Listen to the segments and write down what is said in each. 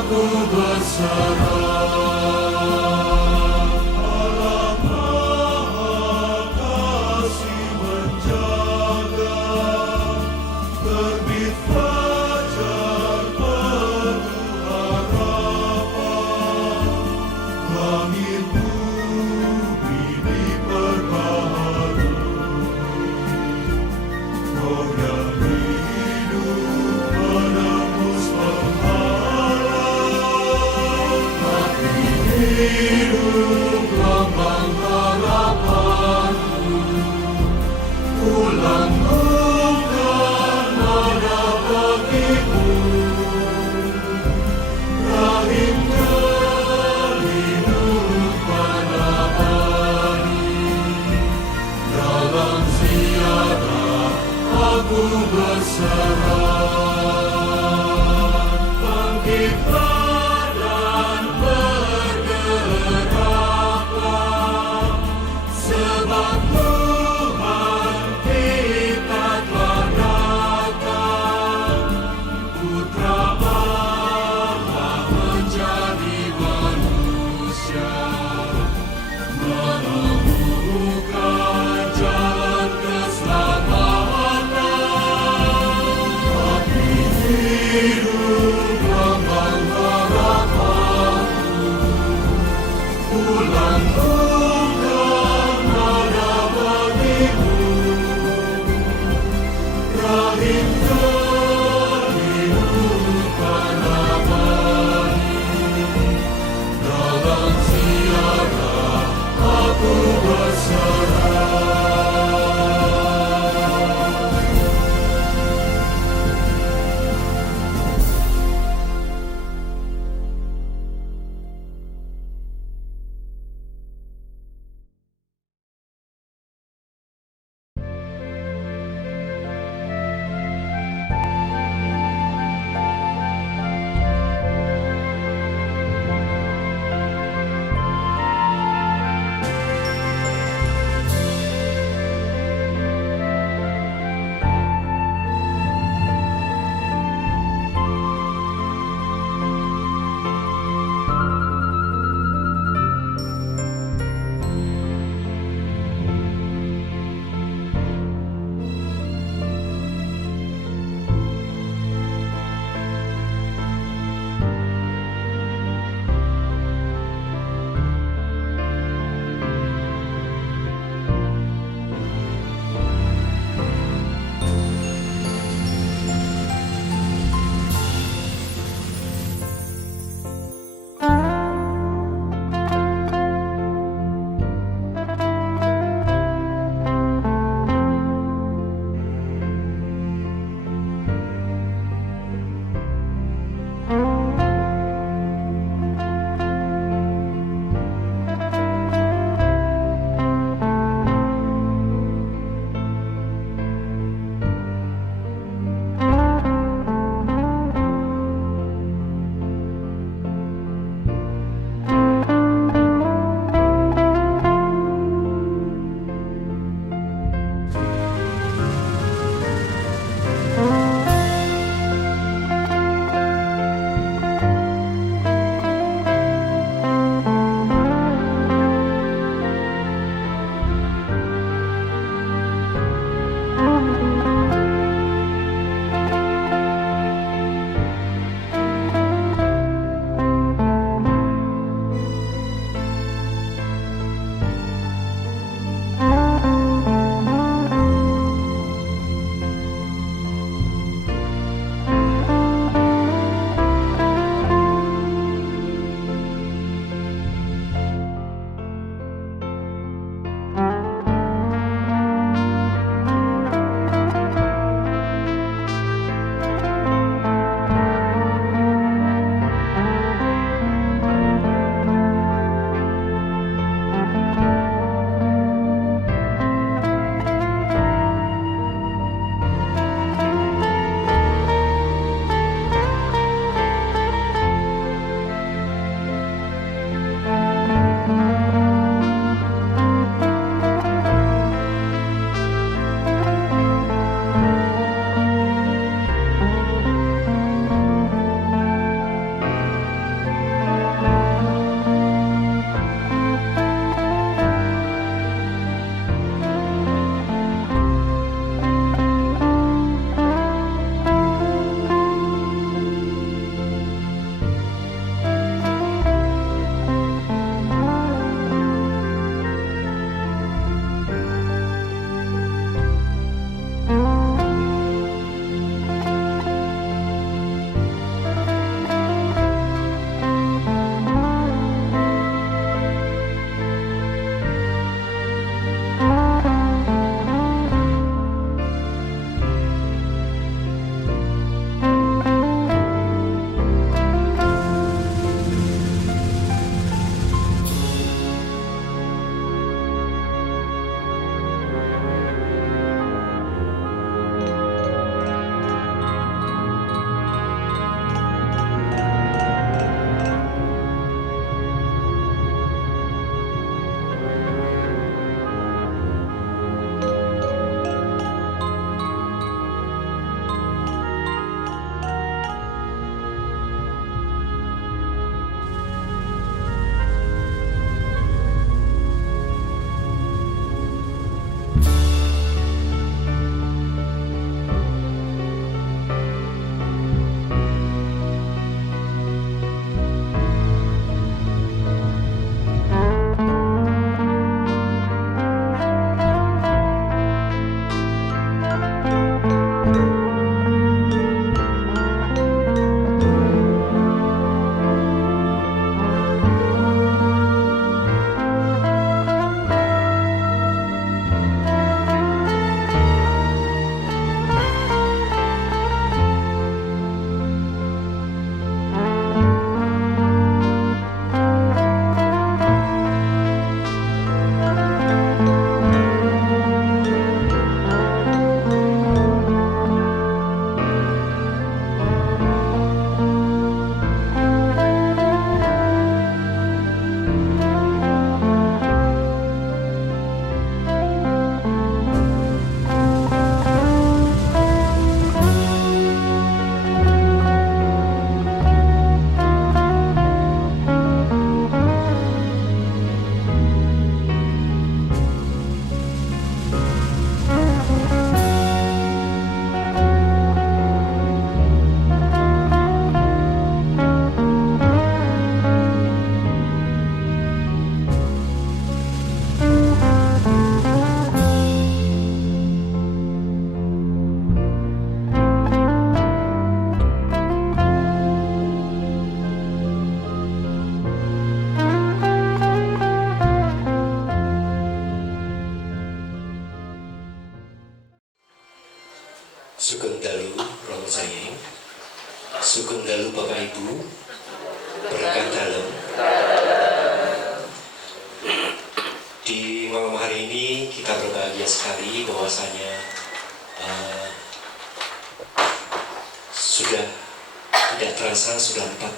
aku berserah. Allah Maha Kasih menjaga, terbit fajar penuh harapan, langit bumi diperbaharui. Roh yang hidup menembus penghalang, mati hidup lambang harapanku. Tulang bukan nada bagimu, rahim kehidupan abadi. Dalam ziarah aku berserah. Bangkitlah dan bergeraklah, sebab Tuhan kita telah datang. Putra Allah menjadi manusia, menemukan jalan keselamatan. Mati hidup lambang harapanku, pulang bukan nada bagimu, rahim kehidupan abadi.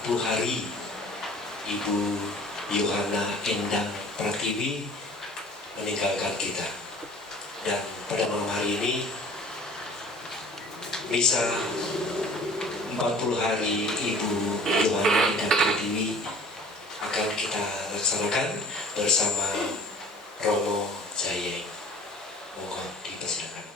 40 hari Ibu Yohana Endang Pratiwi meninggalkan kita. Dan pada malam hari ini misa 40 hari Ibu Yohana Endang Pratiwi akan kita laksanakan bersama Romo Jayeng. Mohon dipersilakan.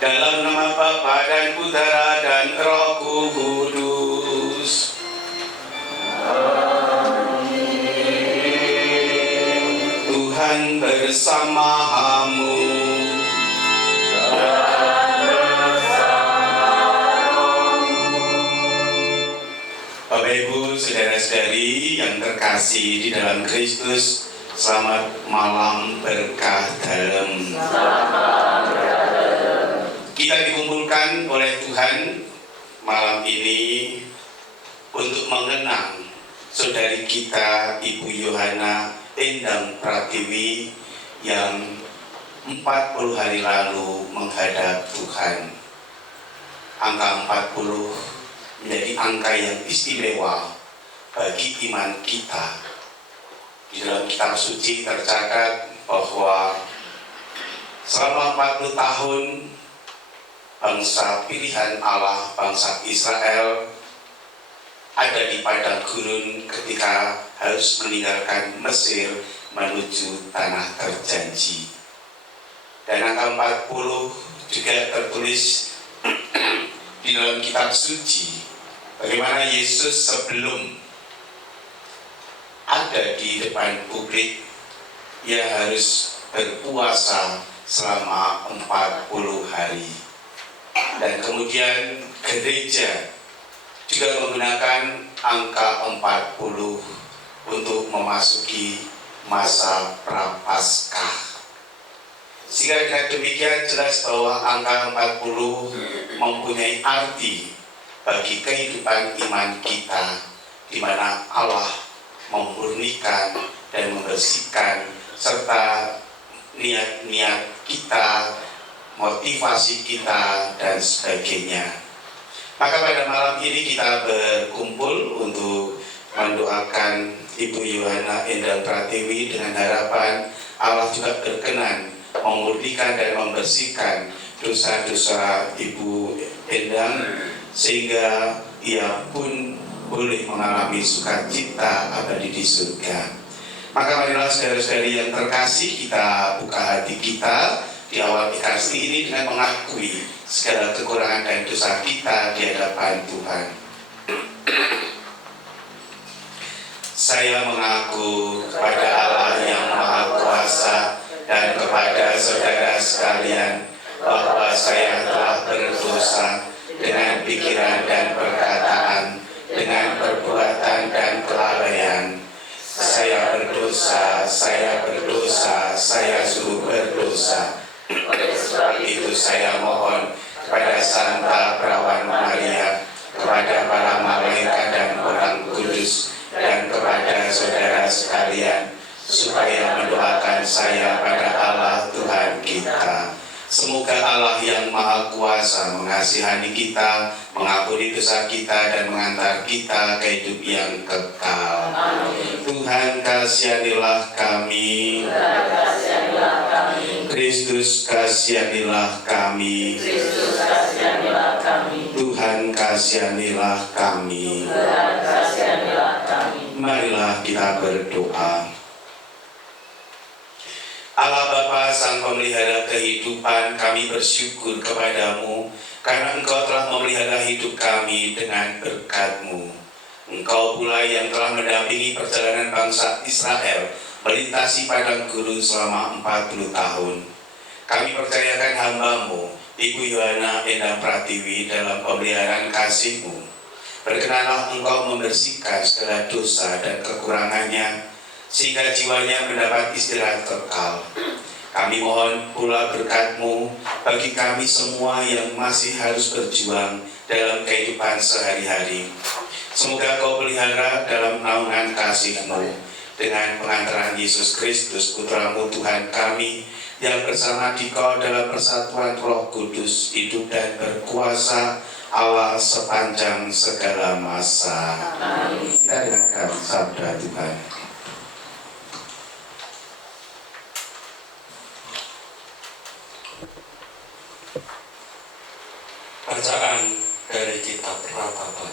Dalam nama Bapa dan Putera dan Roh Kudus. Amin. Tuhan bersamamu. Bapak Ibu, saudara-saudari yang terkasih di dalam Kristus, selamat malam berkah dalam. Kita dikumpulkan oleh Tuhan malam ini untuk mengenang saudari kita Ibu Yohana Endang Pratiwi yang 40 hari lalu menghadap Tuhan. Angka 40 menjadi angka yang istimewa bagi iman kita. Di dalam kitab suci tercatat bahwa selama 40 tahun bangsa pilihan Allah, bangsa Israel ada di padang gurun ketika harus meninggalkan Mesir menuju tanah terjanji. Dan angka 40 juga tertulis di dalam kitab suci bagaimana Yesus sebelum ada di depan publik, ia harus berpuasa selama 40 hari. Dan kemudian gereja juga menggunakan angka 40 untuk memasuki masa Prapaskah. Sehingga dengan demikian jelas bahwa angka 40 mempunyai arti bagi kehidupan iman kita, di mana Allah memurnikan dan membersihkan serta niat-niat kita, motivasi kita, dan sebagainya. Maka pada malam ini kita berkumpul untuk mendoakan Ibu Yohana Endang Pratiwi dengan harapan Allah juga berkenan memurnikan dan membersihkan dosa-dosa Ibu Endang sehingga ia pun boleh mengalami sukacita abadi di surga. Maka marilah saudara-saudari yang terkasih, kita buka hati kita di awal Ekaristi ini dengan mengakui segala kekurangan dan dosa kita di hadapan Tuhan. Saya mengaku kepada Allah yang Maha Kuasa dan kepada saudara sekalian bahwa saya telah berdosa dengan pikiran dan perkataan, dengan perbuatan dan kelalaian. Saya berdosa, saya sungguh berdosa. Oleh sebab itu saya mohon kepada Santa Perawan Maria, kepada para malaikat dan orang kudus, dan kepada saudara sekalian, supaya mendoakan saya pada Allah Tuhan kita. Semoga Allah yang Maha Kuasa mengasihi mengasihani kita, mengampuni dosa kita, dan mengantar kita ke hidup yang kekal. Amin. Tuhan kasihanilah kami. Tuhan kasihanilah kami. Kristus kasihanilah kami. Kristus kasihanilah kami. Tuhan kasihanilah kami. Tuhan kasihanilah kami. Marilah kita berdoa. Allah Bapa Sang Pemelihara kehidupan, kami bersyukur kepadamu karena Engkau telah memelihara hidup kami dengan berkat-Mu. Engkau pula yang telah mendampingi perjalanan bangsa Israel melintasi padang gurun selama 40 tahun. Kami percayakan hamba-Mu, Ibu Yohana Endang Pratiwi dalam pemeliharaan kasih-Mu. Berkenanlah Engkau membersihkan segala dosa dan kekurangannya, sehingga jiwanya mendapat istirahat kekal. Kami mohon pula berkat-Mu bagi kami semua yang masih harus berjuang dalam kehidupan sehari-hari. Semoga Kau pelihara dalam naungan kasih-Mu dengan pengantaran Yesus Kristus, Putra-Mu Tuhan kami, yang bersama Dikau dalam persatuan Roh Kudus, hidup dan berkuasa Allah sepanjang segala masa. Amin. Kita dengarkan sabda Tuhan. Bacaan dari kitab Ratapan.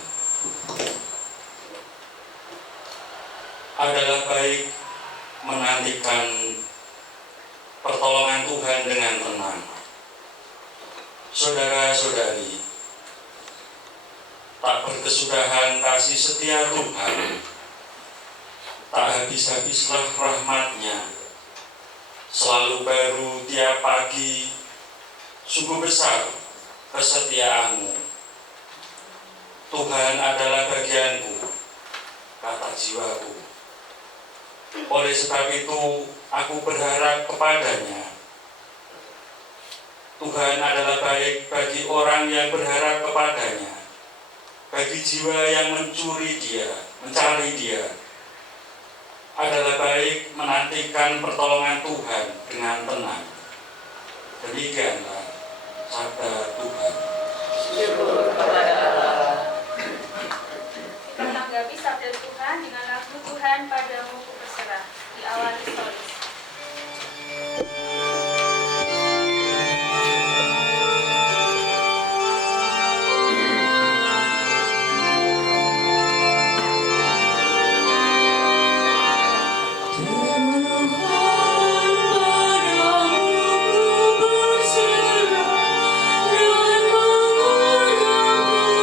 Adalah baik menantikan pertolongan Tuhan dengan tenang. Saudara-saudari, tak berkesudahan kasih setia Tuhan, tak habis-habislah rahmat-Nya, selalu baru tiap pagi, sungguh besar kesetiaan-Mu. Tuhan adalah bagianku, kata jiwaku. Oleh sebab itu, aku berharap kepada-Nya. Tuhan adalah baik bagi orang yang berharap kepada-Nya, bagi jiwa yang mencari Dia. Adalah baik menantikan pertolongan Tuhan dengan tenang. Demikianlah sabda Tuhan. Syukur kepada Allah. Kita menanggapi sabda Tuhan dengan lagu Tuhan padamu ku berserah, diawali solis. Tuhan padamu berserah dan mengharapkan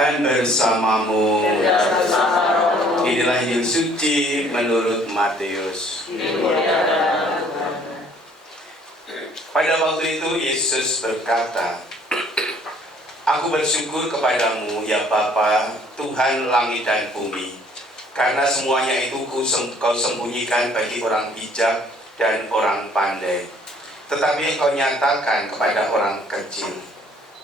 Tuhan bersamamu. bersama rohmu. Inilah Injil suci menurut Matius. Dimuliakan Tuhan. Pada waktu itu Yesus berkata, Aku bersyukur kepadamu ya Bapa, Tuhan langit dan bumi, karena semuanya itu kau sembunyikan bagi orang bijak dan orang pandai, tetapi engkau nyatakan kepada orang kecil.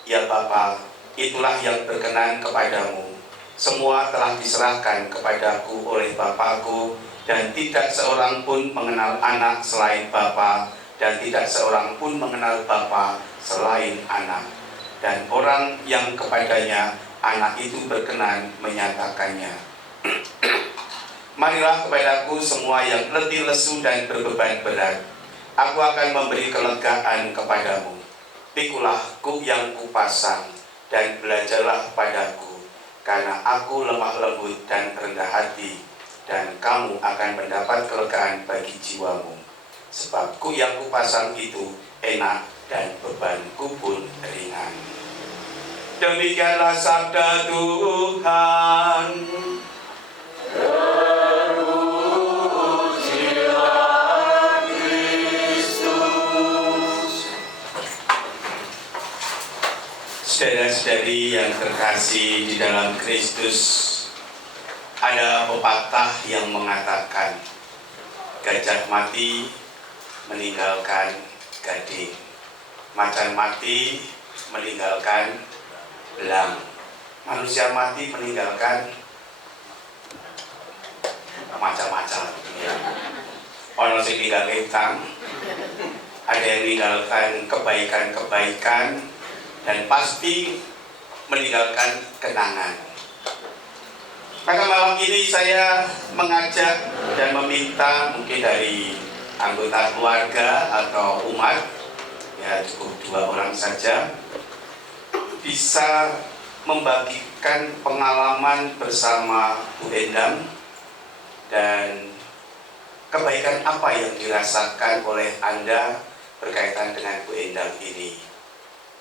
Ya Bapa, itulah yang berkenan kepadamu. Semua telah diserahkan kepadaku oleh Bapakku, dan tidak seorang pun mengenal anak selain Bapa, dan tidak seorang pun mengenal Bapa selain anak. Dan orang yang kepadanya anak itu berkenan menyatakannya. Marilah kepadaku semua yang letih lesu dan berbeban berat, aku akan memberi kelegaan kepadamu. Pikulah kuk yang kupasang, dan belajarlah padaku, karena aku lemah lembut dan rendah hati, dan kamu akan mendapat kelegaan bagi jiwamu. Sebab kuk yang kupasang itu enak, dan bebanku pun ringan. Demikianlah sabda Tuhan. Saudara-saudari yang terkasih di dalam Kristus, ada pepatah yang mengatakan gajah mati meninggalkan gading, macan mati meninggalkan belang, manusia mati meninggalkan macam-macam. Orang yang meninggalkan utang, ada yang meninggalkan kebaikan-kebaikan, dan pasti meninggalkan kenangan. Maka malam ini saya mengajak dan meminta mungkin dari anggota keluarga atau umat, ya cukup 2 orang saja, bisa membagikan pengalaman bersama Bu Endang dan kebaikan apa yang dirasakan oleh Anda berkaitan dengan Bu Endang ini.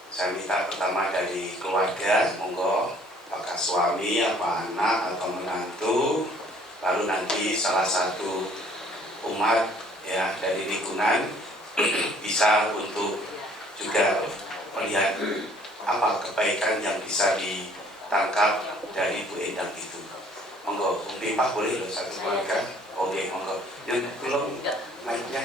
Saya minta pertama dari keluarga, monggo, apakah suami, apa anak, atau menantu, lalu nanti salah satu umat ya dari lingkungan bisa untuk juga melihat apa kebaikan yang bisa ditangkap dari Bu Endang itu. Monggo, Bung Pimpah boleh loh satu keluarga. Oke, monggo. Yang belum mic-nya.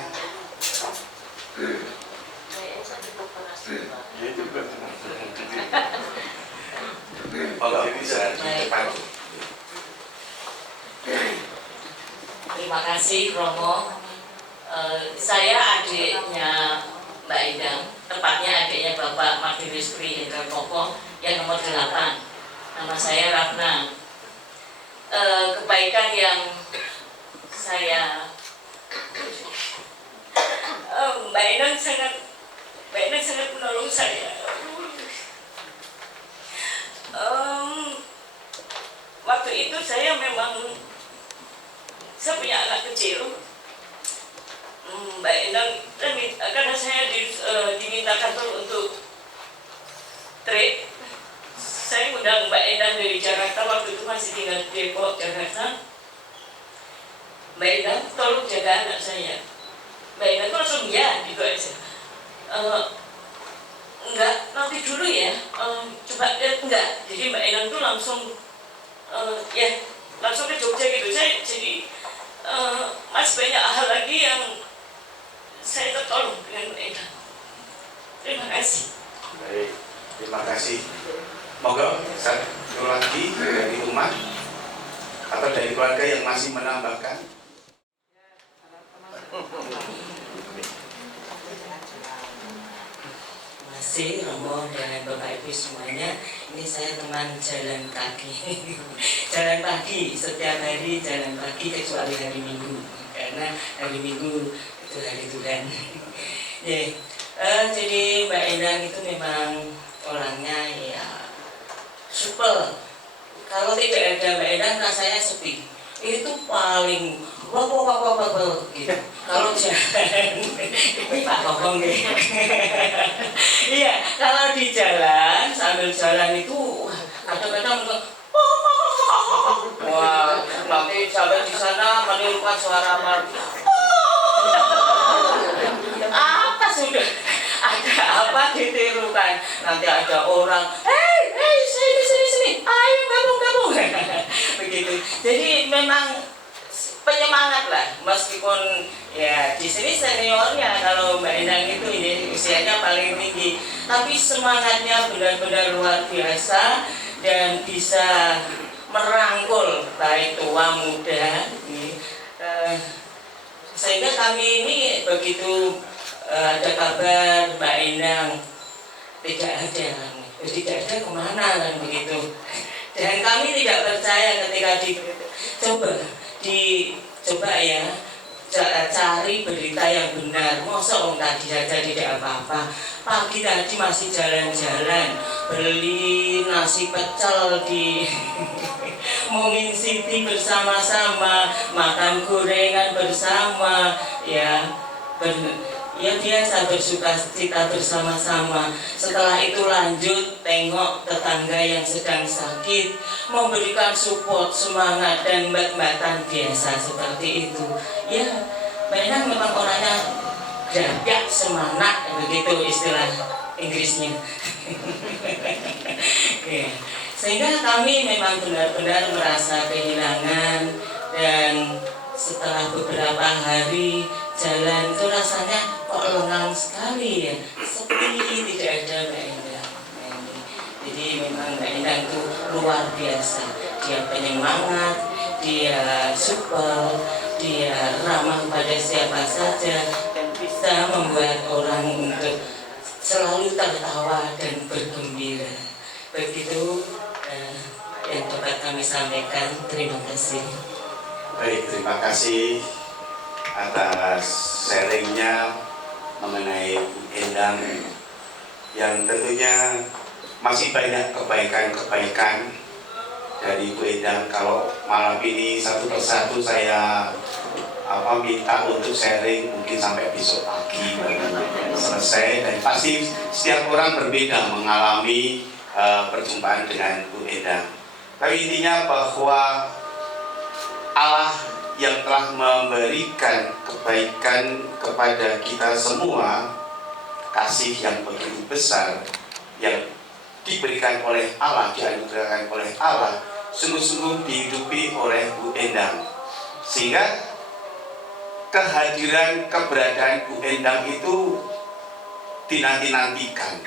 Monggo bisa cepat. Terima kasih Romo. Saya adiknya Mbak Endang, tepatnya adiknya Bapak Martinus Pri Hendra Koko yang nomor 8. Nama saya Ratna. Kebaikan yang saya Mbak Endang sangat menolong saya. Waktu itu saya punya anak kecil. Mbak Endang, karena saya diminta kantor untuk trade, saya undang Mbak Endang dari Jakarta, waktu itu masih tinggal di Depok, Jakarta. Mbak Endang, tolong jaga anak saya. Mbak Endang tuh langsung ya, gitu aja. Enggak, nanti dulu ya, coba lihat enggak. Jadi Mbak Endang tuh langsung langsung ke Jogja gitu. Saya jadi masih banyak hal lagi yang saya tertolong dengan Mbak Endang. Terima kasih. Baik, terima kasih. Moga satu lagi dari umat atau dari keluarga yang masih menambahkan. Masih Romo dan Bapak Ibu semuanya, ini saya teman jalan kaki. Jalan pagi, setiap hari jalan pagi kecuali hari Minggu, karena hari Minggu itu hari Tuhan. Jadi Mbak Endang itu memang orangnya ya supel. Kalau tidak ada Mbak Endang rasanya sepi. Itu paling gitu. Kalau jalan, ini Pak Kokong nih. Iya, kalau di jalan sambil jalan itu kadang-kadang suara mal. Apa sudah? Ada apa ditirukan? Nanti ada orang, hei, sini, ayo gabung. Begitu. Jadi memang penyemangat lah, meskipun ya di sini seniornya, kalau Mbak Endang itu ini usianya paling tinggi, tapi semangatnya benar-benar luar biasa dan bisa merangkul baik tua muda. Sehingga kami ini begitu ada kabar Mbak Endang tidak ada kemana kan begitu, dan kami tidak percaya ketika dicoba ya cari berita yang benar. Masa om tadi saja tidak apa-apa, pagi tadi masih jalan-jalan beli nasi pecel di Mungin City bersama-sama, makan gorengan bersama, ya biasa bersuka cita bersama-sama. Setelah itu lanjut tengok tetangga yang sedang sakit, memberikan support, semangat dan bat-batan biasa seperti itu. Ya, Mbak memang orangnya gagah, semangat, begitu istilah Inggrisnya. Ya. Sehingga kami memang benar-benar merasa kehilangan, dan setelah beberapa hari jalan itu rasanya kok lengang sekali ya, sepi, tidak ada Mbak Endang. Jadi memang Mbak Endang itu luar biasa, dia penyemangat, dia supel, dia ramah pada siapa saja, dan bisa membuat orang untuk selalu tertawa dan bergembira. Begitu yang dapat kami sampaikan. Terima kasih. Baik, terima kasih atas sharingnya mengenai Bu Endang yang tentunya masih banyak kebaikan-kebaikan dari Bu Endang. Kalau malam ini satu persatu saya minta untuk sharing, mungkin sampai besok pagi baru selesai, dan pasti setiap orang berbeda mengalami perjumpaan dengan Bu Endang. Tapi intinya bahwa Allah yang telah memberikan kebaikan kepada kita semua, kasih yang begitu besar yang diberikan oleh Allah, dianugerahkan oleh Allah, sungguh-sungguh dihidupi oleh Bu Endang. Sehingga kehadiran, keberadaan Bu Endang itu dinanti-nantikan,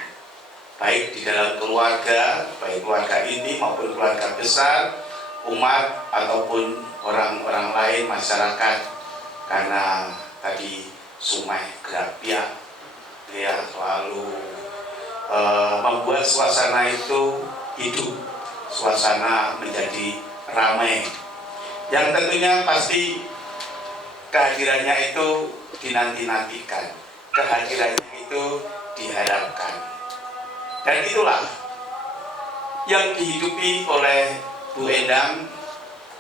baik di dalam keluarga, baik keluarga inti maupun keluarga besar, umat ataupun orang-orang lain, masyarakat. Karena tadi Sumai Grapia dia selalu membuat suasana itu hidup, suasana menjadi ramai, yang tentunya pasti kehadirannya itu dinanti-nantikan, kehadirannya itu diharapkan. Dan itulah yang dihidupi oleh Bu Endang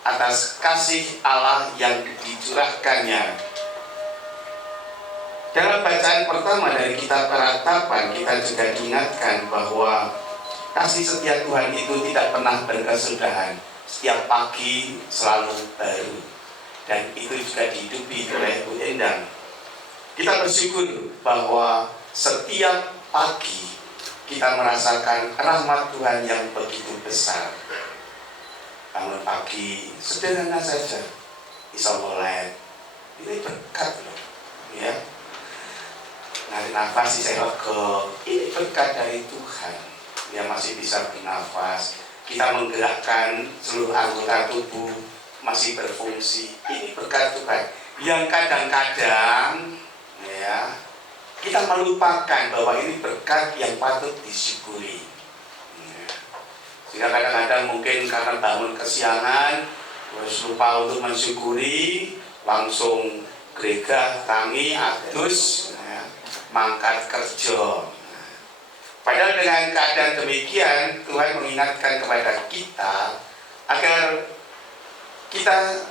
atas kasih Allah yang dicurahkannya. Dalam bacaan pertama dari kitab Peratapan, kita juga diingatkan bahwa kasih setia Tuhan itu tidak pernah berkesudahan, setiap pagi selalu baru. Dan itu juga dihidupi oleh Bu Endang. Kita bersyukur bahwa setiap pagi kita merasakan rahmat Tuhan yang begitu besar. Bangun pagi sederhana saja, bisa mulai, ini berkat loh, ya. Narik nafas, saya lega, ini berkat dari Tuhan. Dia masih bisa bernafas, kita menggerakkan seluruh anggota tubuh, masih berfungsi, ini berkat Tuhan. Yang kadang-kadang, ya, kita melupakan bahwa ini berkat yang patut disyukuri. Sehingga kadang-kadang mungkin karena bangun kesiangan, terus lupa untuk mensyukuri, langsung geregah, tangi, adus, mangkat kerja. Padahal dengan keadaan demikian, Tuhan mengingatkan kepada kita agar kita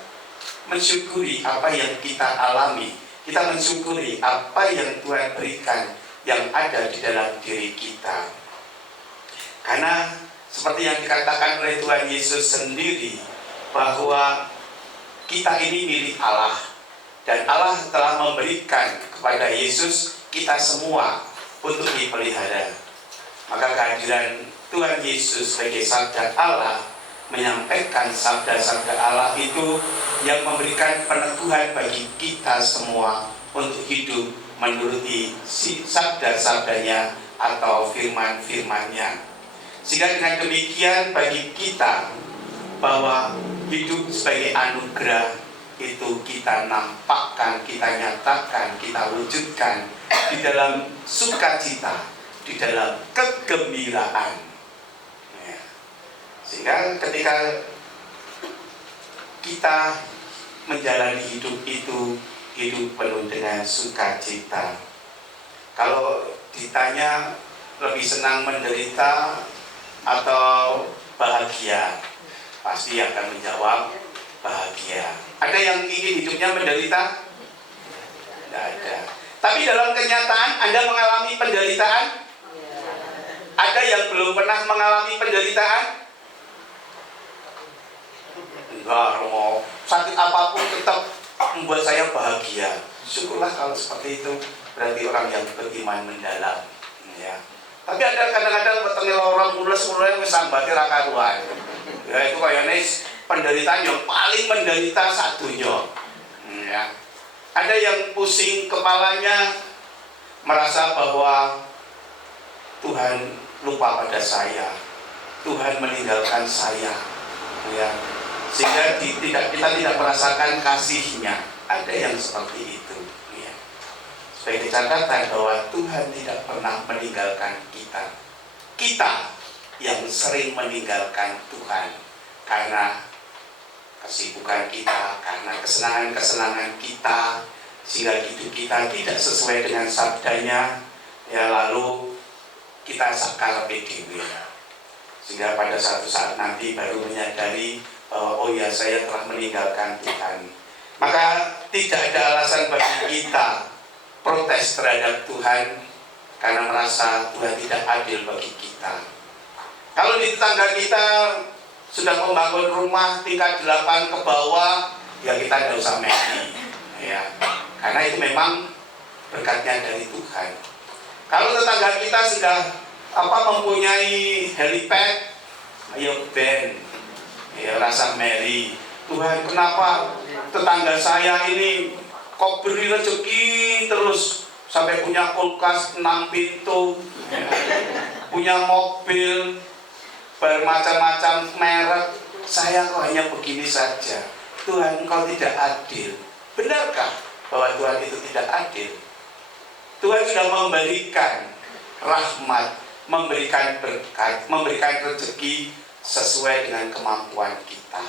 mensyukuri apa yang kita alami. Kita mensyukuri apa yang Tuhan berikan yang ada di dalam diri kita. Karena seperti yang dikatakan oleh Tuhan Yesus sendiri, bahwa kita ini milik Allah, Dan Allah telah memberikan kepada Yesus kita semua untuk dipelihara. Maka kehadiran Tuhan Yesus sebagai sabda Allah, menyampaikan sabda-sabda Allah itu yang memberikan peneguhan bagi kita semua untuk hidup menuruti sabda-sabdanya atau firman-firmannya. Sehingga dengan demikian bagi kita bahwa hidup sebagai anugerah itu kita nampakkan, kita nyatakan, kita wujudkan di dalam sukacita, di dalam kegembiraan. Ya. Sehingga ketika kita menjalani hidup itu, hidup penuh dengan sukacita. Kalau ditanya lebih senang menderita atau bahagia, pasti akan menjawab bahagia. Ada yang ingin hidupnya menderita? Tidak ada. Tapi dalam kenyataan Anda mengalami penderitaan? Ada yang belum pernah mengalami penderitaan? Enggak, mau sakit apapun tetap membuat saya bahagia. Syukurlah kalau seperti itu, berarti orang yang beriman mendalam. Ya. Tapi ada kadang-kadang petengil orang mulai sambati rakaruan. Ya, itu kayaknya penderitaan yang paling menderita satunya. Ya. Ada yang pusing kepalanya, merasa bahwa Tuhan lupa pada saya, Tuhan meninggalkan saya. Ya. Sehingga kita tidak merasakan kasih-Nya. Ada yang seperti itu. Ya. Sebagai catatan bahwa Tuhan tidak pernah meninggalkan kita. Kita yang sering meninggalkan Tuhan karena kesibukan kita, karena kesenangan-kesenangan kita, sehingga hidup kita tidak sesuai dengan sabdanya, ya lalu kita sakar PDW. Sehingga pada suatu saat nanti baru menyadari bahwa oh ya, saya telah meninggalkan Tuhan. Maka tidak ada alasan bagi kita protes terhadap Tuhan karena merasa Tuhan tidak adil bagi kita. Kalau di tetangga kita sudah membangun rumah tingkat 8 ke bawah, ya kita tidak usah meli, ya. Karena itu memang berkatnya dari Tuhan. Kalau tetangga kita sudah mempunyai helipad, ayo ben, ya rasa meli. Tuhan, kenapa tetangga saya ini kok beri rezeki terus sampai punya kulkas 6 pintu, ya, punya mobil bermacam-macam merek, saya kok hanya begini saja. Tuhan, Engkau tidak adil. Benarkah bahwa Tuhan itu tidak adil? Tuhan sudah memberikan rahmat, memberikan berkat, memberikan rezeki sesuai dengan kemampuan kita.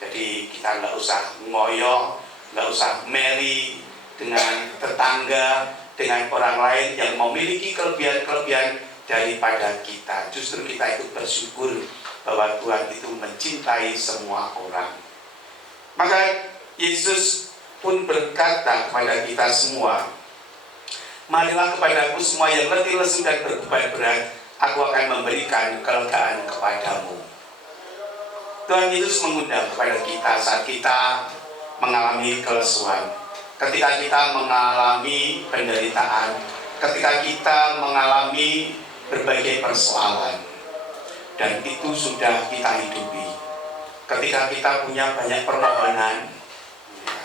Jadi kita nggak usah ngoyo, nggak usah meri dengan tetangga, dengan orang lain yang memiliki kelebihan-kelebihan daripada kita. Justru kita itu bersyukur bahwa Tuhan itu mencintai semua orang. Maka Yesus pun berkata kepada kita semua, marilah kepadaku semua yang letih lesu dan berbeban berat, aku akan memberikan kelegaan kepadamu. Tuhan Yesus mengundang kepada kita saat kita mengalami kelesuan, ketika kita mengalami penderitaan, ketika kita mengalami berbagai persoalan, dan itu sudah kita hidupi. Ketika kita punya banyak permohonan, ya,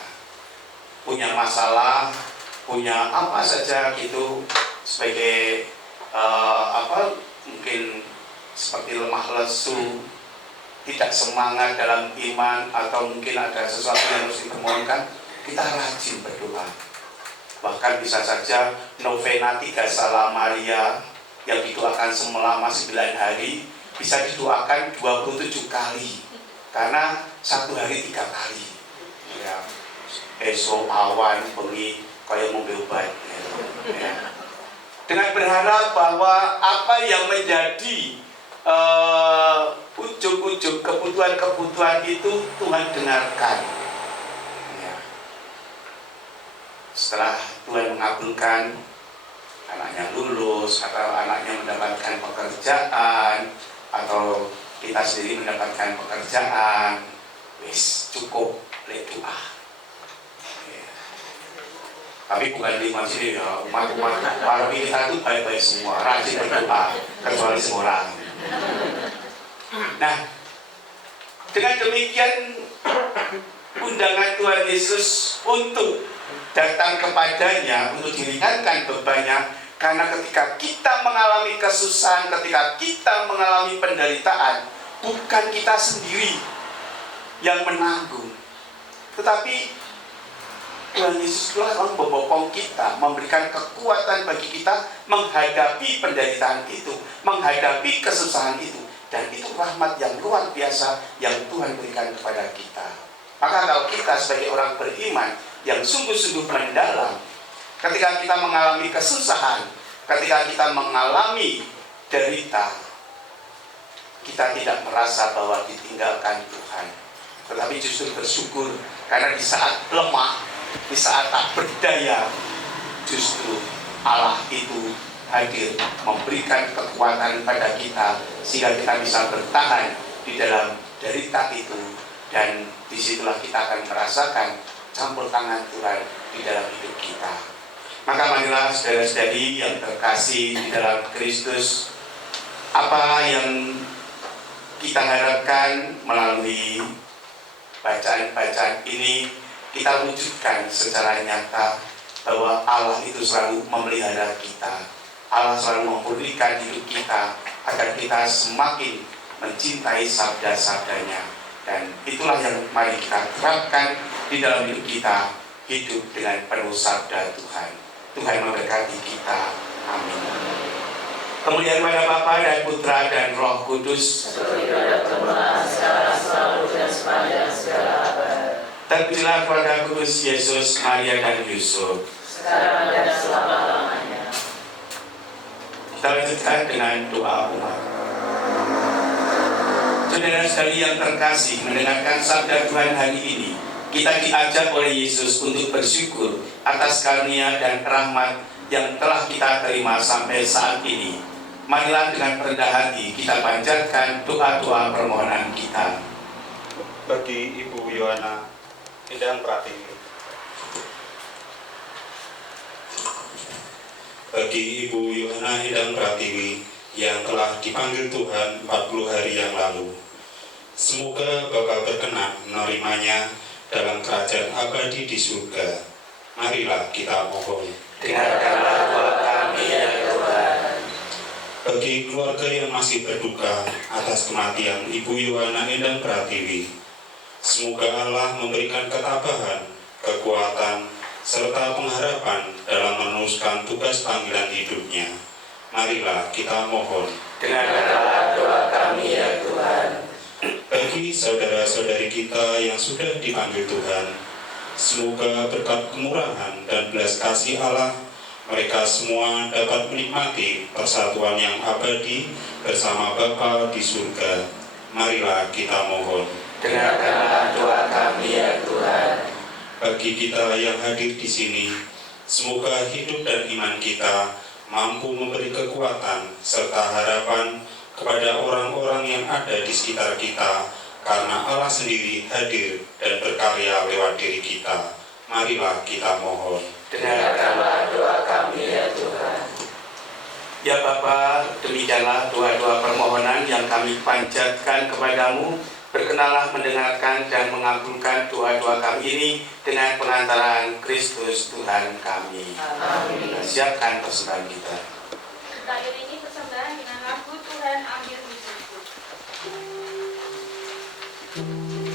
punya masalah, punya apa saja gitu, sebagai mungkin seperti lemah lesu, tidak semangat dalam iman, atau mungkin ada sesuatu yang harus dimohonkan, kita rajin berdoa. Bahkan bisa saja novena 3 Salam Maria yang didoakan selama 9 hari bisa didoakan 27 kali, karena 1 hari 3 kali. Ya, esok awan bengi kaya mobil obat. Ya. Dengan berharap bahwa apa yang menjadi ujung-ujung kebutuhan-kebutuhan itu Tuhan dengarkan. Ya. Setelah Tuhan mengabulkan, anaknya lulus, atau anaknya mendapatkan pekerjaan, atau kita sendiri mendapatkan pekerjaan, wis cukup doa. Ya. Tapi bukan di sini ya, umat-umat para kita itu baik-baik semua, rajin berdoa, kecuali semua orang. Nah, dengan demikian undangan Tuhan Yesus untuk datang kepadanya, untuk diringankan bebannya, karena ketika kita mengalami kesusahan, ketika kita mengalami penderitaan, bukan kita sendiri yang menanggung, tetapi Tuhan Yesus telah membopong kita, memberikan kekuatan bagi kita menghadapi penderitaan itu, menghadapi kesusahan itu. Dan itu rahmat yang luar biasa yang Tuhan berikan kepada kita. Maka kalau kita sebagai orang beriman yang sungguh-sungguh mendalam, ketika kita mengalami kesusahan, ketika kita mengalami derita, kita tidak merasa bahwa ditinggalkan Tuhan, tetapi justru bersyukur, karena di saat lemah, di saat tak berdaya, justru Allah itu hadir memberikan kekuatan pada kita sehingga kita bisa bertahan di dalam derita itu, dan disitulah kita akan merasakan campur tangan Tuhan di dalam hidup kita. Maka marilah saudara-saudari yang terkasih di dalam Kristus, apa yang kita harapkan melalui bacaan-bacaan ini, kita wujudkan secara nyata bahwa Allah itu selalu memelihara kita. Allah selalu memulihkan hidup kita agar kita semakin mencintai sabda-sabdanya. Dan itulah yang mari kita terapkan di dalam hidup kita, hidup dengan penuh sabda Tuhan. Tuhan memberkati kita. Amin. Kemuliaan kepada Bapa dan Putra dan Roh Kudus, seperti pada permulaan, sekarang, selalu, dan sepanjang segala abad. Terpujilah kepada Kudus Yesus, Maria dan Yusuf, sekarang dan selama-lamanya. Kita lanjutkan dengan doa umat. Saudara sekali yang terkasih, mendengarkan sabda Tuhan hari ini, kita diajak oleh Yesus untuk bersyukur atas karunia dan rahmat yang telah kita terima sampai saat ini. Marilah dengan rendah hati kita panjatkan doa-doa permohonan kita. Bagi Ibu Yohana Hidang Pratiwi, bagi Ibu Yohana Hidang Pratiwi yang telah dipanggil Tuhan 40 hari yang lalu, semoga Bapa berkenan menerimanya dalam kerajaan abadi di surga. Marilah kita mohon. Dengarkanlah doa kami ya Tuhan. Bagi keluarga yang masih berduka atas kematian Ibu Yohana Hidang Pratiwi, semoga Allah memberikan ketabahan, kekuatan, serta pengharapan dalam meneruskan tugas panggilan hidupnya. Marilah kita mohon. Dengarkanlah doa kami ya Tuhan. Bagi saudara-saudari kita yang sudah dipanggil Tuhan, semoga berkat kemurahan dan belas kasih Allah, mereka semua dapat menikmati persatuan yang abadi bersama Bapa di surga. Marilah kita mohon. Dengarkanlah doa kami ya Tuhan. Bagi kita yang hadir di sini, semoga hidup dan iman kita mampu memberi kekuatan serta harapan kepada orang-orang yang ada di sekitar kita, karena Allah sendiri hadir dan berkarya lewat diri kita. Marilah kita mohon. Dengarkanlah doa kami ya Tuhan. Ya Bapa, demikianlah doa-doa permohonan yang kami panjatkan kepadamu. Berkenanlah mendengarkan dan mengabulkan doa-doa kami ini dengan pengantaran Kristus Tuhan kami. Amin. Siapkan persembahan kita. Kita iringi persembahan dengan lagu Tuhan Ambil Hidupku. Dan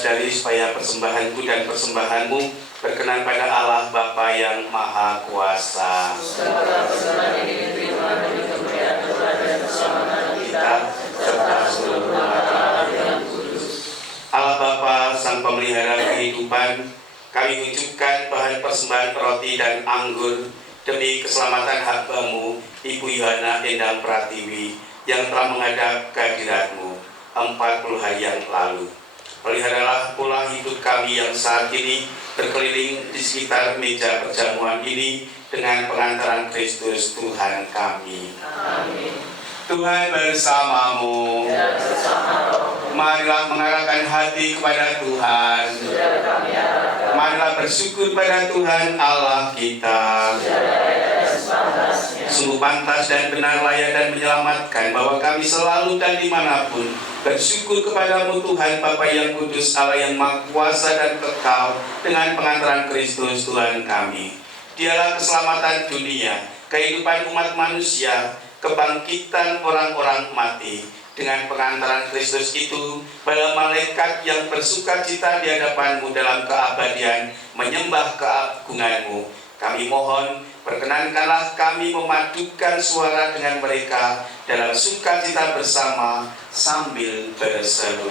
dari supaya persembahanku dan persembahanmu berkenan pada Allah Bapa yang Maha Kuasa. Kita serta seluruh umat yang kudus. Allah Bapa, Sang Pemelihara kehidupan, kami ucapkan bahan persembahan roti dan anggur demi keselamatan hamba-Mu, Ibu Yohana Endang Pratiwi, yang telah menghadap kehadirat-Mu 40 hari yang lalu. Peliharalah pula hidup kami yang saat ini berkeliling di sekitar meja perjamuan ini dengan pengantaran Kristus Tuhan kami. Amin. Tuhan bersamamu. Marilah mengarahkan hati kepada Tuhan. Marilah bersyukur pada Tuhan Allah kita. Sungguh pantas dan benar, layak dan menyelamatkan bahwa kami selalu dan dimanapun bersyukur kepadamu Tuhan Bapa yang kudus, Allah yang maha kuasa dan kekal, dengan pengantaran Kristus Tuhan kami. Dialah keselamatan dunia, kehidupan umat manusia, kebangkitan orang-orang mati. Dengan pengantaran Kristus itu, para malaikat yang bersukacita di hadapan-Mu dalam keabadian menyembah keagungan-Mu. Kami mohon, perkenankanlah kami memadukan suara dengan mereka dalam sukacita bersama sambil berseru.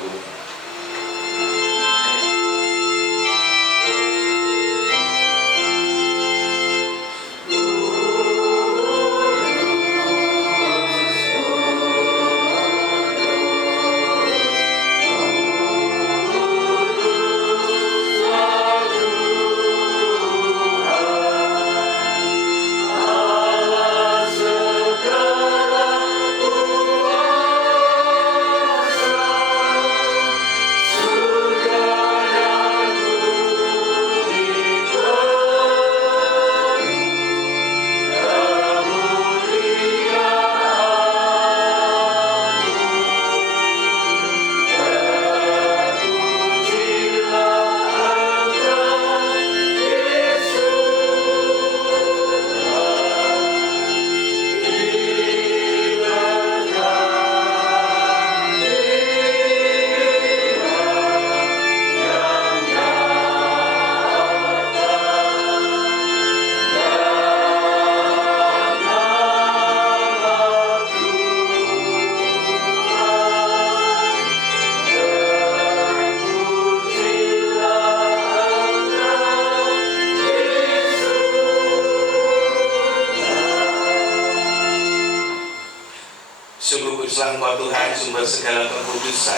Kuduslah Engkau Tuhan, sumber segala kekudusan.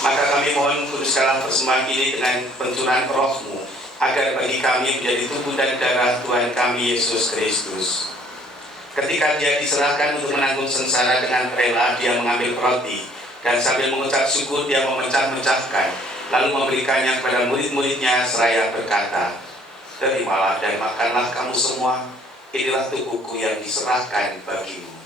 Maka kami mohon, kuduskanlah persembahan ini dengan pencurahan Roh-Mu, agar bagi kami menjadi tubuh dan darah Tuhan kami Yesus Kristus. Ketika Dia diserahkan untuk menanggung sengsara dengan rela, Dia mengambil roti, dan sambil mengucap syukur Dia memecah-mecahkan, lalu memberikannya kepada murid-muridnya seraya berkata, "Terimalah dan makanlah kamu semua, inilah tubuhku yang diserahkan bagimu."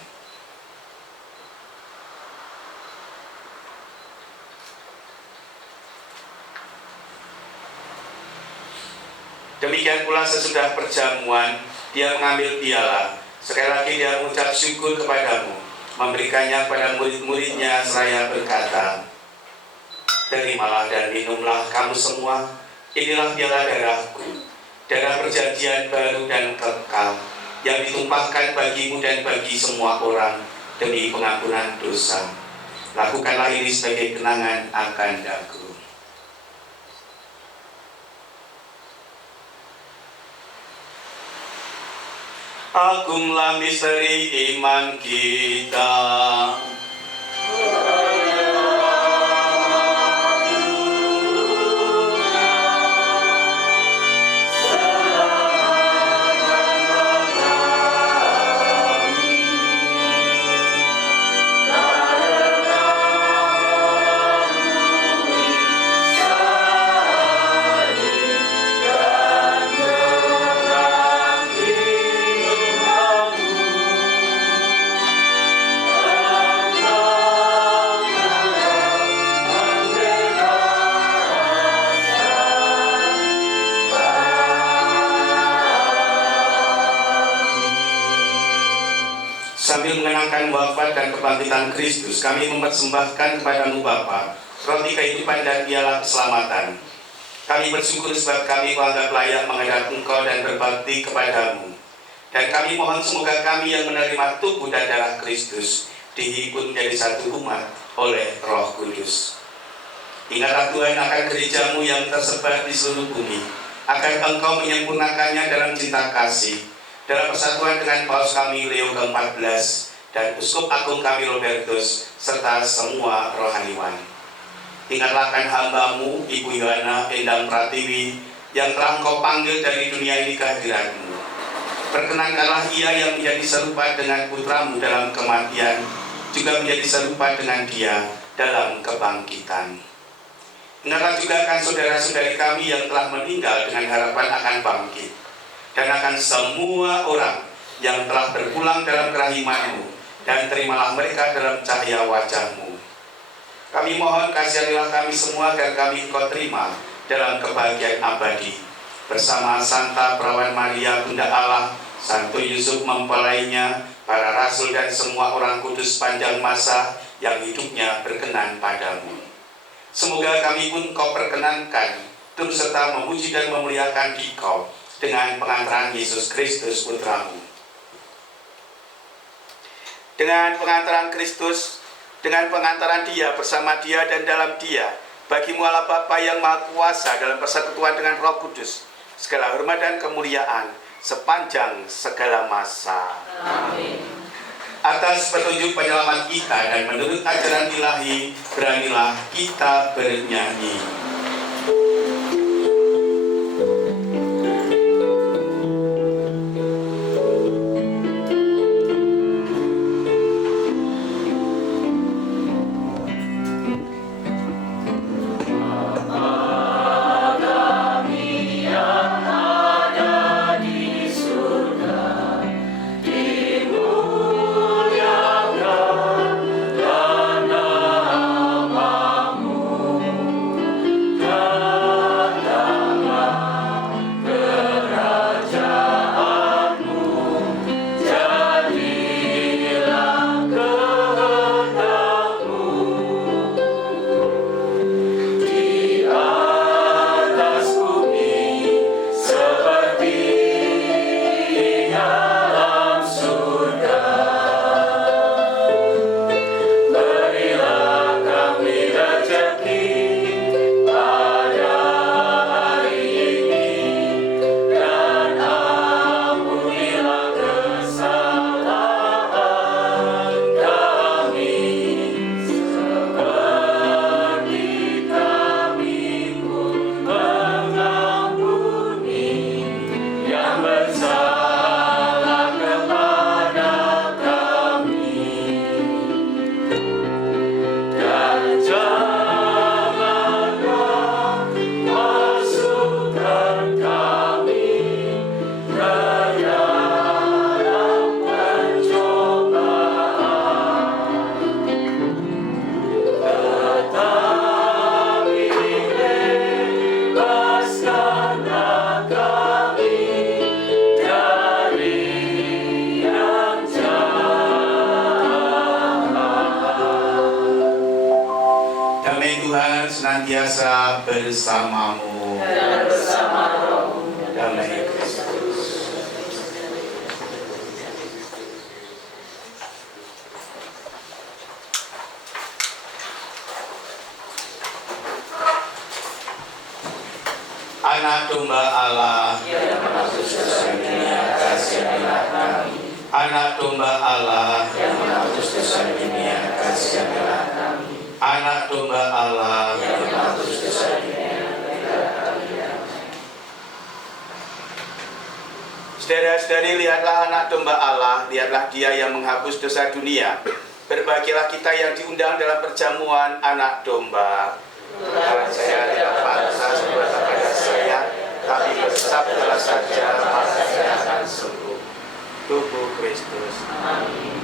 Demikian pula sesudah perjamuan, Dia mengambil piala. Sekali lagi Dia mengucap syukur kepadamu, memberikannya kepada murid-muridnya seraya berkata, "Terimalah dan minumlah kamu semua, inilah piala darahku, darah perjanjian baru dan kekal, yang ditumpahkan bagimu dan bagi semua orang demi pengampunan dosa. Lakukanlah ini sebagai kenangan akan aku." Agunglah misteri iman kita. Sambil mengenangkan wafat dan kebangkitan Kristus, kami mempersembahkan kepadamu Bapa roti kehidupan dan dialah keselamatan. Kami bersyukur sebab kami menganggap layak menghadap Engkau dan berbakti kepadamu. Dan kami mohon semoga kami yang menerima tubuh dan darah Kristus dihimpun menjadi satu umat oleh Roh Kudus. Ingatlah Tuhan akan gerejamu yang tersebar di seluruh bumi, agar Engkau menyempurnakannya dalam cinta kasih, dalam persatuan dengan Paus kami Leo ke-14 dan Uskup Agung kami Robertus, serta semua rohaniwan. Ingatlah akan hamba-Mu, Ibu Yohana Endang Pratiwi, yang telah Engkau panggil dari dunia ini kehadiran-Mu. Perkenankanlah ia yang menjadi serupa dengan putra-Mu dalam kematian, juga menjadi serupa dengan dia dalam kebangkitan. Ingatlah juga akan saudara-saudari kami yang telah meninggal dengan harapan akan bangkit, dan akan semua orang yang telah berpulang dalam kerahiman-Mu, dan terimalah mereka dalam cahaya wajah-Mu. Kami mohon kasihanilah kami semua agar kami Engkau terima dalam kebahagiaan abadi, bersama Santa Perawan Maria Bunda Allah, Santo Yusuf mempelainya, para rasul dan semua orang kudus panjang masa yang hidupnya berkenan padamu. Semoga kami pun Kau perkenankan turut serta memuji dan memuliakan Dikau dengan pengantaran Yesus Kristus Putra-Mu. Dengan pengantaran Kristus, dengan pengantaran Dia, bersama Dia dan dalam Dia, bagi-Mu Allah Bapa yang Maha Kuasa dalam persekutuan dengan Roh Kudus, segala hormat dan kemuliaan sepanjang segala masa. Amin. Atas petunjuk penyelamat kita dan menurut ajaran ilahi, beranilah kita bernyanyi. Senantiasa bersamamu Dan bersama rohmu. damai Kristus. Anak domba Allah Yang menghapus dosa dunia, kasihanilah kami. Anak domba Allah Yang menghapus dosa dunia, kasihanilah kami. Anak domba Allah Yang menghapus dosa dunia, berilah kami damai. Saudara-saudari, lihatlah anak domba Allah, lihatlah Dia yang menghapus dosa dunia. Berbahagialah kita yang diundang dalam perjamuan anak domba. Tuhan, saya tidak pantas kepada saya, tapi bersabdalah saja maka saya akan sembuh. Tubuh Kristus. Amin.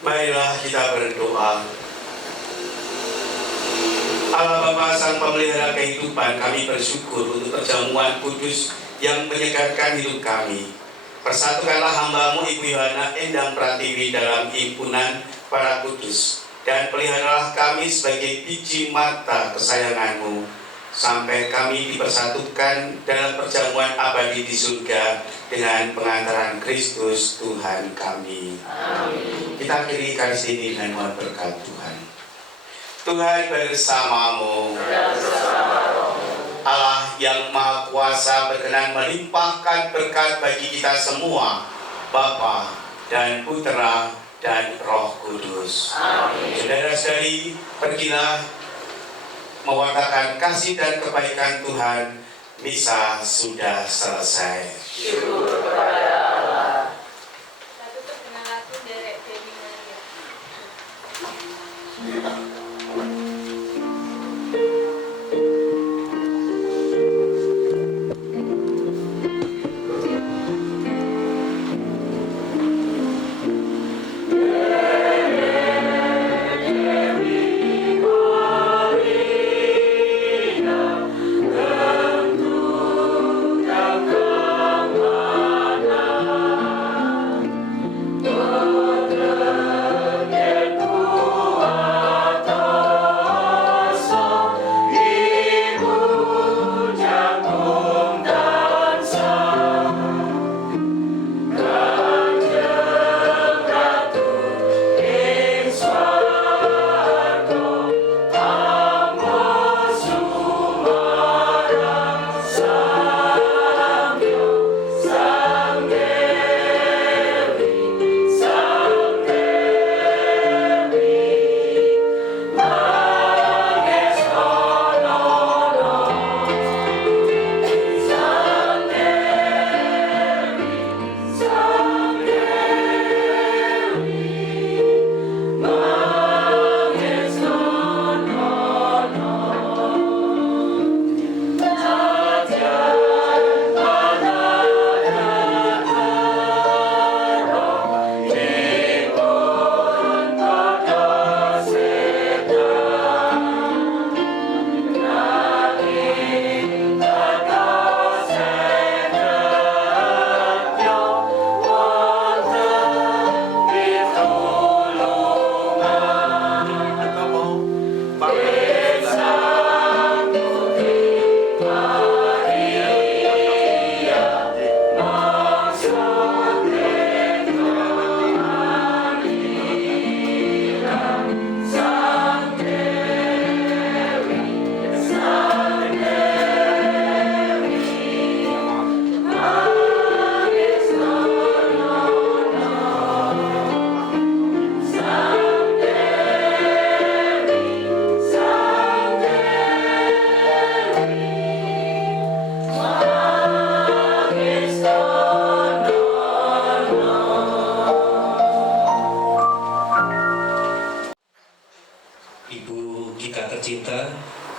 Marilah kita berdoa. Allah Bapa Sang Pemelihara kehidupan, kami bersyukur untuk perjamuan kudus yang menyegarkan hidup kami. Persatukanlah hamba-Mu Ibu Yohana Endang Pratiwi dalam himpunan para kudus, dan peliharalah kami sebagai biji mata kesayangan-Mu, sampai kami dipersatukan dalam perjamuan abadi di surga dengan pengantaran Kristus Tuhan kami. Amin. Kita akhiri Ekaristi ini dengan mohon berkat Tuhan. Tuhan bersamamu. Allah yang Maha Kuasa berkenan melimpahkan berkat bagi kita semua, Bapa dan Putra dan Roh Kudus. Amin. Saudara-saudari, pergilah mewartakan kasih dan kebaikan Tuhan. Misa sudah selesai. Syukur kepada Allah. Kita tutup dengan lagu Derek Dewi Maria.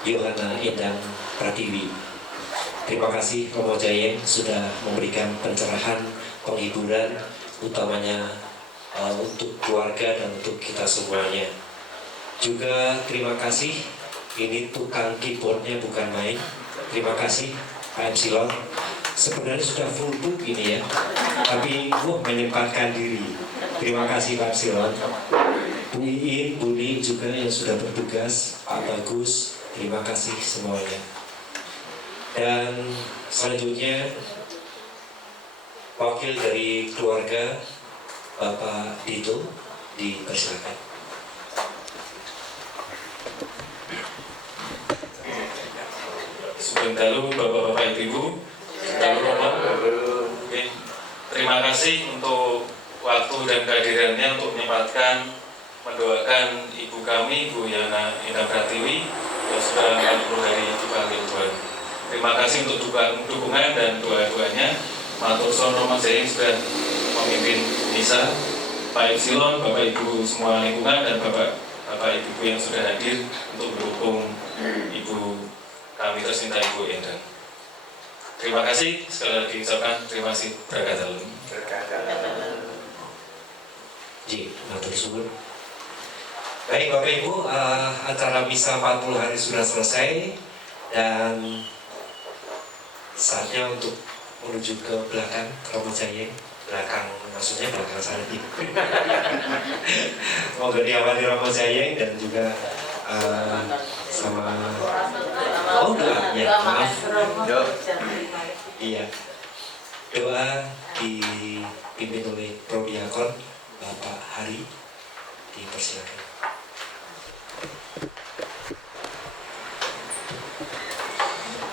Yohana Endang Pratiwi. Terima kasih Romo Jayeng sudah memberikan pencerahan, penghiburan, utamanya untuk keluarga dan untuk kita semuanya. Juga terima kasih, ini tukang keyboardnya bukan main. Terima kasih Pak Epsilon. Sebenarnya sudah full book ini ya, tapi menyempatkan diri. Terima kasih Pak Epsilon. Bu Iin, Bu Ni juga yang sudah bertugas, Pak Bagus, terima kasih semuanya. Dan selanjutnya wakil dari keluarga Bapak Dito dipersilakan. Sebentar Bapak-Bapak Ibu, terima kasih untuk waktu dan kehadirannya untuk menyempatkan mendoakan ibu kami, Bu Yohana Endang Pratiwi yang sudah 40 hari dipanggil Tuhan. Terima kasih untuk dukungan dan doa-doanya. Matur suwun Romo Jayeng sudah memimpin misa, Pak Epsilon, Bapak Ibu semua lingkungan dan Bapak Ibu yang sudah hadir untuk mendukung Ibu kami tercinta Ibu Endang. Terima kasih sekali lagi ucapkan terima kasih berkat dalam. Di matur suwun. Baik Bapak Ibu, acara misa 40 hari sudah selesai dan saatnya untuk menuju ke belakang Romo Jayeng. Belakang, maksudnya belakang sana ini. Mau diawali Romo Jayeng dan juga sama doa ya, maaf. Iya, doa dipimpin oleh Prodiakon Bapak Hari, dipersilakan.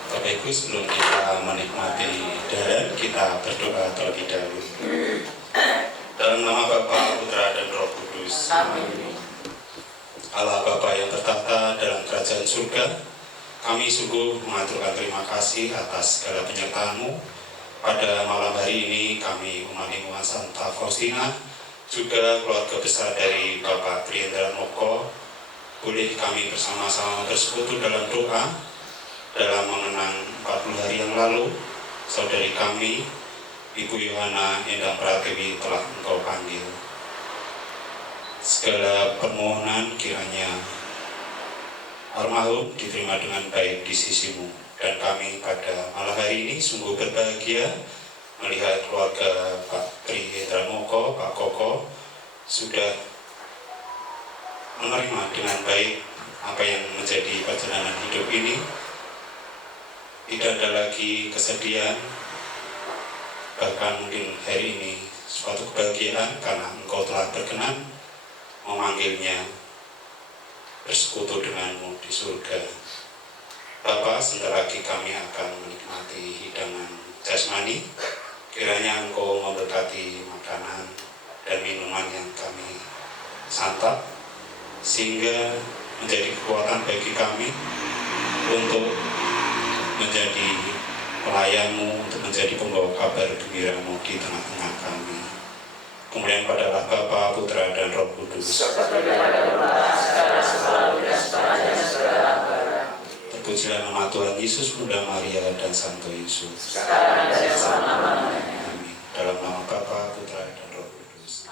Bapak Ibu, sebelum kita menikmati daren, kita berdoa terlebih dahulu. Dalam nama Bapa, Putra, dan Roh Kudus. Amin. Allah Bapa yang bertata dalam kerajaan surga, kami sungguh mengaturkan terima kasih atas segala penyertaan-Mu. Pada malam hari ini kami umat lingkungan Santa Faustina, juga keluarga besar dari Bapak Triendra Moko, boleh kami bersama-sama bersekutu dalam doa dalam mengenang 40 hari yang lalu saudari kami Ibu Yohana Endang Pratiwi telah Engkau panggil. Segala permohonan kiranya almarhum diterima dengan baik di sisi-Mu, dan kami pada malam hari ini sungguh berbahagia melihat keluarga Pak Tri Hendra Moko, Pak Koko sudah menerima dengan baik apa yang menjadi perjalanan hidup ini. Tidak ada lagi kesedihan, bahkan mungkin hari ini suatu kebahagiaan karena Engkau telah berkenan memanggilnya bersekutu denganmu di surga. Bapa, sebentar lagi kami akan menikmati hidangan jasmani. Kiranya Engkau memberkati makanan dan minuman yang kami santap, sehingga menjadi kekuatan bagi kami untuk menjadi pelayan-Mu, untuk menjadi pembawa kabar gembira-Mu di tengah-tengah kami. Kemudian padalah Bapa, Putra, dan Roh Kudus. Terpujilah nama Tuhan Yesus, Bunda Maria, dan Santo Yesus. Amin. Dalam nama Bapa, Putra, dan Roh Kudus.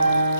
Amin.